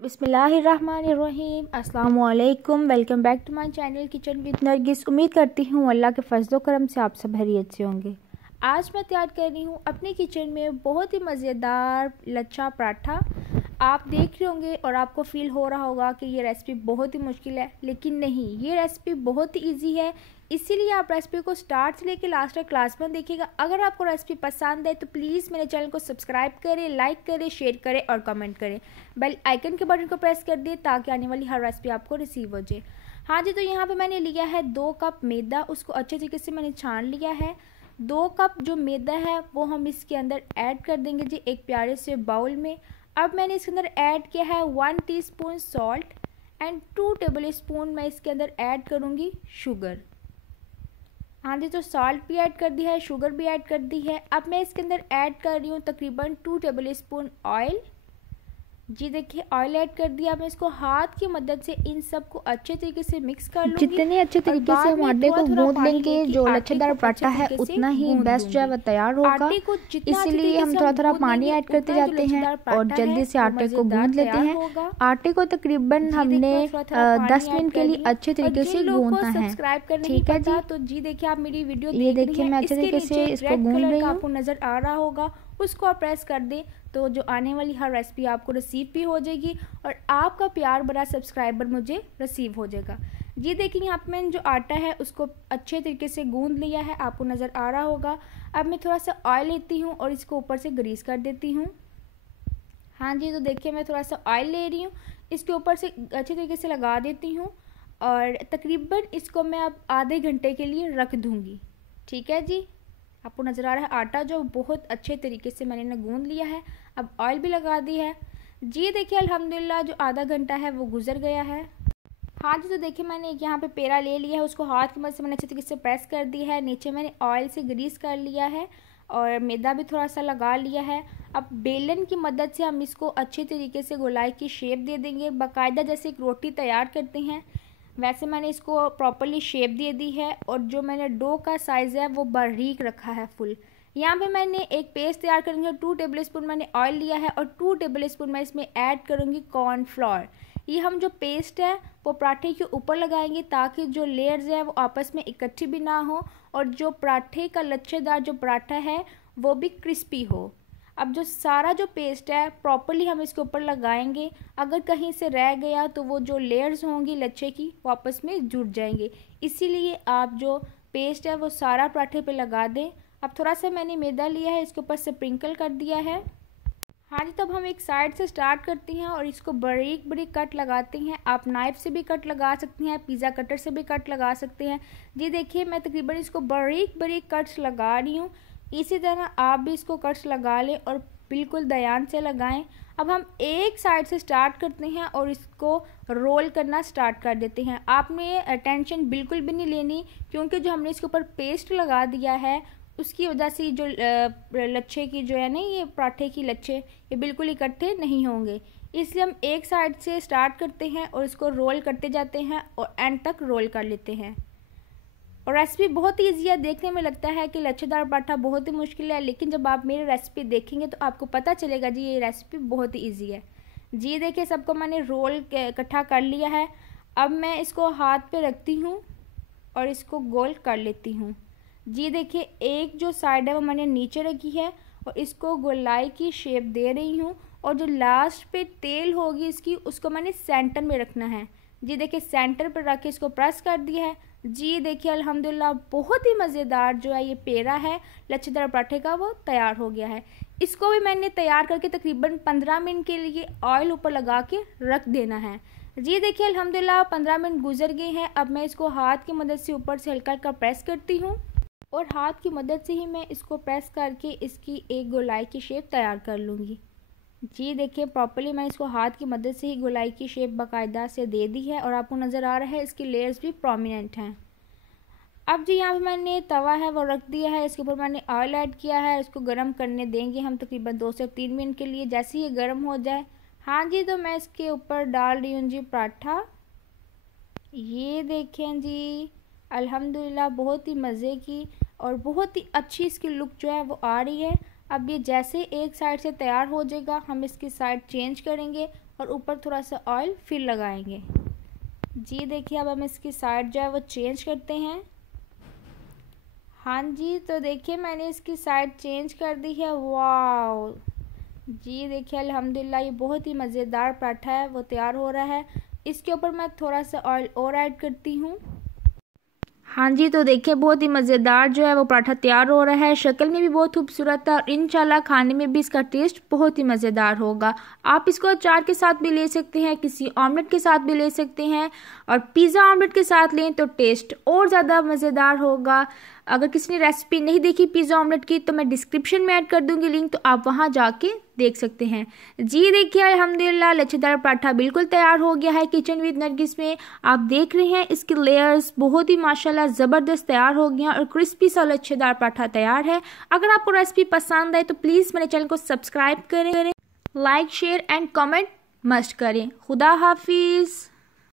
बिस्मिल्लाहिर्रहमानिर्रहीम। अस्सलाम वालेकुम। Welcome back to my channel kitchen with Nargis. उम्मीद करती हूँ अल्लाह के फजलो करम से आप सब खैरियत से होंगे। आज मैं तैयार कर रही हूँ अपने किचन में बहुत ही मज़ेदार लच्छा पराठा। आप देख रहे होंगे और आपको फ़ील हो रहा होगा कि ये रेसिपी बहुत ही मुश्किल है, लेकिन नहीं, ये रेसिपी बहुत ही ईजी है। इसीलिए आप रेसिपी को स्टार्ट से लेकर लास्ट तक क्लास में देखिएगा। अगर आपको रेसिपी पसंद है तो प्लीज़ मेरे चैनल को सब्सक्राइब करें, लाइक करें, शेयर करें और कमेंट करें। बेल आइकन के बटन को प्रेस कर दिए ताकि आने वाली हर रेसिपी आपको रिसीव हो जाए। हाँ जी, तो यहाँ पे मैंने लिया है 2 कप मैदा, उसको अच्छे तरीके से मैंने छान लिया है। 2 कप जो मैदा है वो हम इसके अंदर ऐड कर देंगे जी एक प्यारे से बाउल में। अब मैंने इसके अंदर ऐड किया है 1 teaspoon salt and 2 table spoon मैं इसके अंदर ऐड करूँगी शुगर। हाँ जी, तो सॉल्ट भी ऐड कर दी है, शुगर भी ऐड कर दी है। अब मैं इसके अंदर ऐड कर रही हूँ तकरीबन 2 टेबल स्पून ऑयल। जी देखिए, ऑयल ऐड कर दिया। मैं इसको हाथ की मदद से इन सबको अच्छे तरीके से मिक्स कर लूँगी। जितने अच्छे तरीके से हम आटे को गूंद लेंगे, जो लच्छेदार पराठा है उतना ही बेस्ट जो है वो तैयार होगा। इसलिए हम थोड़ा थोड़ा पानी ऐड करते जाते हैं और जल्दी से आटे को गूंद लेते हैं। आटे को तकरीबन हमने 10 मिनट के लिए अच्छे तरीके से गूंदना है। ठीक है जी, तो जी देखिए, आप मेरी वीडियो ये देखिए मैं अच्छे तरीके से इसको गूंद रही हूँ। आपको नजर आ रहा होगा, उसको आप प्रेस कर दें तो जो आने वाली हर रेसिपी आपको रिसीव भी हो जाएगी और आपका प्यार भरा सब्सक्राइबर मुझे रिसीव हो जाएगा। जी देखिए, यहाँ पे मैंने जो आटा है उसको अच्छे तरीके से गूंद लिया है, आपको नज़र आ रहा होगा। अब मैं थोड़ा सा ऑयल लेती हूँ और इसको ऊपर से ग्रीस कर देती हूँ। हाँ जी, तो देखिए मैं थोड़ा सा ऑयल ले रही हूँ, इसके ऊपर से अच्छे तरीके से लगा देती हूँ और तकरीबन इसको मैं अब आधे घंटे के लिए रख दूँगी। ठीक है जी, आपको नज़र आ रहा है आटा जो बहुत अच्छे तरीके से मैंने गूंद लिया है। अब ऑयल भी लगा दी है। जी देखिए, अल्हम्दुलिल्लाह जो आधा घंटा है वो गुजर गया है। हाँ जी, तो देखिए मैंने यहाँ पे पेड़ा ले लिया है, उसको हाथ की मदद से मैंने अच्छे तरीके से प्रेस कर दी है। नीचे मैंने ऑयल से ग्रीस कर लिया है और मैदा भी थोड़ा सा लगा लिया है। अब बेलन की मदद से हम इसको अच्छे तरीके से गोलाई की शेप दे देंगे, बाकायदा जैसे एक रोटी तैयार करते हैं वैसे मैंने इसको प्रॉपर्ली शेप दे दी है। और जो मैंने डो का साइज़ है वो बारीक रखा है फुल। यहाँ पे मैंने एक पेस्ट तैयार करूँगी। 2 टेबल स्पून मैंने ऑयल लिया है और 2 टेबल स्पून मैं इसमें ऐड करूँगी कॉर्नफ्लोर। ये हम जो पेस्ट है वो पराठे के ऊपर लगाएंगे ताकि जो लेयर्स है वो आपस में इकट्ठी भी ना हो और जो पराठे का लच्छेदार जो पराठा है वो भी क्रिस्पी हो। अब जो सारा जो पेस्ट है प्रॉपर्ली हम इसके ऊपर लगाएंगे। अगर कहीं से रह गया तो वो जो लेयर्स होंगी लच्छे की वो आपस में जुड़ जाएंगे, इसीलिए आप जो पेस्ट है वो सारा पराठे पे लगा दें। अब थोड़ा सा मैंने मैदा लिया है, इसके ऊपर स्प्रिंकल कर दिया है। हाँ जी, तब हम एक साइड से स्टार्ट करते हैं और इसको बारीक बारीक कट लगाते हैं। आप नाइफ से भी कट लगा सकते हैं, पिज़्ज़ा कटर से भी कट लगा सकते हैं। जी देखिए, मैं तकरीबन इसको बारीक बारीक कट्स लगा रही हूँ। इसी तरह आप भी इसको कट्स लगा लें और बिल्कुल ध्यान से लगाएं। अब हम एक साइड से स्टार्ट करते हैं और इसको रोल करना स्टार्ट कर देते हैं। आपने टेंशन बिल्कुल भी नहीं लेनी, क्योंकि जो हमने इसके ऊपर पेस्ट लगा दिया है उसकी वजह से जो लच्छे की जो है ना, ये पराठे की लच्छे ये बिल्कुल इकट्ठे नहीं होंगे। इसलिए हम एक साइड से स्टार्ट करते हैं और इसको रोल करते जाते हैं और एंड तक रोल कर लेते हैं। और रेसिपी बहुत ही ईजी है। देखने में लगता है कि लच्छेदार पराठा बहुत ही मुश्किल है, लेकिन जब आप मेरी रेसिपी देखेंगे तो आपको पता चलेगा जी ये रेसिपी बहुत ही ईजी है। जी देखिए, सबको मैंने रोल इकट्ठा कर लिया है। अब मैं इसको हाथ पे रखती हूँ और इसको गोल कर लेती हूँ। जी देखिए, एक जो साइड है वो मैंने नीचे रखी है और इसको गोलाई की शेप दे रही हूँ और जो लास्ट पे तेल होगी इसकी उसको मैंने सेंटर में रखना है। जी देखिए, सेंटर पर रख के इसको प्रेस कर दिया है। जी देखिए, अल्हम्दुलिल्लाह बहुत ही मज़ेदार जो है ये पेड़ा है लच्छेदार पराठे का वो तैयार हो गया है। इसको भी मैंने तैयार करके तकरीबन 15 मिनट के लिए ऑयल ऊपर लगा के रख देना है। जी देखिए, अल्हम्दुलिल्लाह 15 मिनट गुजर गए हैं। अब मैं इसको हाथ की मदद से ऊपर से हल्का हल्का प्रेस करती हूँ और हाथ की मदद से ही मैं इसको प्रेस करके इसकी एक गोलाई की शेप तैयार कर लूँगी। जी देखिए, प्रॉपर्ली मैं इसको हाथ की मदद से ही गोलाई की शेप बाकायदा से दे दी है और आपको नज़र आ रहा है इसकी लेयर्स भी प्रोमिनेंट हैं। अब जी यहाँ पे मैंने तवा है वो रख दिया है, इसके ऊपर मैंने ऑयल ऐड किया है। इसको गर्म करने देंगे हम तकरीबन 2 से 3 मिनट के लिए। जैसे ही ये गर्म हो जाए, हाँ जी, तो मैं इसके ऊपर डाल रही हूँ जी पराठा। ये देखें जी, अल्हम्दुलिल्लाह बहुत ही मज़े की और बहुत ही अच्छी इसकी लुक जो है वो आ रही है। अब ये जैसे एक साइड से तैयार हो जाएगा हम इसकी साइड चेंज करेंगे और ऊपर थोड़ा सा ऑयल फिर लगाएंगे। जी देखिए अब हम इसकी साइड जो है वो चेंज करते हैं। हाँ जी, तो देखिए मैंने इसकी साइड चेंज कर दी है। वाह जी देखिए अल्हम्दुलिल्लाह ये बहुत ही मज़ेदार पराठा है वो तैयार हो रहा है। इसके ऊपर मैं थोड़ा सा ऑयल और ऐड करती हूँ। हाँ जी, तो देखिए बहुत ही मज़ेदार जो है वो पराठा तैयार हो रहा है। शक्ल में भी बहुत खूबसूरत है और इंशाल्लाह खाने में भी इसका टेस्ट बहुत ही मज़ेदार होगा। आप इसको अचार के साथ भी ले सकते हैं, किसी ऑमलेट के साथ भी ले सकते हैं, और पिज़्ज़ा ऑमलेट के साथ लें तो टेस्ट और ज़्यादा मज़ेदार होगा। अगर किसी ने रेसिपी नहीं देखी पिज़्ज़ा ऑमलेट की तो मैं डिस्क्रिप्शन में ऐड कर दूंगी लिंक, तो आप वहां जाके देख सकते हैं। जी देखिए अल्हम्दुलिल्लाह लच्छेदार पराठा बिल्कुल तैयार हो गया है किचन विद नरगिस में। आप देख रहे हैं इसकी लेयर्स बहुत ही माशाल्लाह ज़बरदस्त तैयार हो गई हैं और क्रिस्पी सा लच्छेदार पराठा तैयार है। अगर आपको रेसिपी पसंद आए तो प्लीज़ मेरे चैनल को सब्सक्राइब करें, like share and comment must करें। खुदा हाफिज़।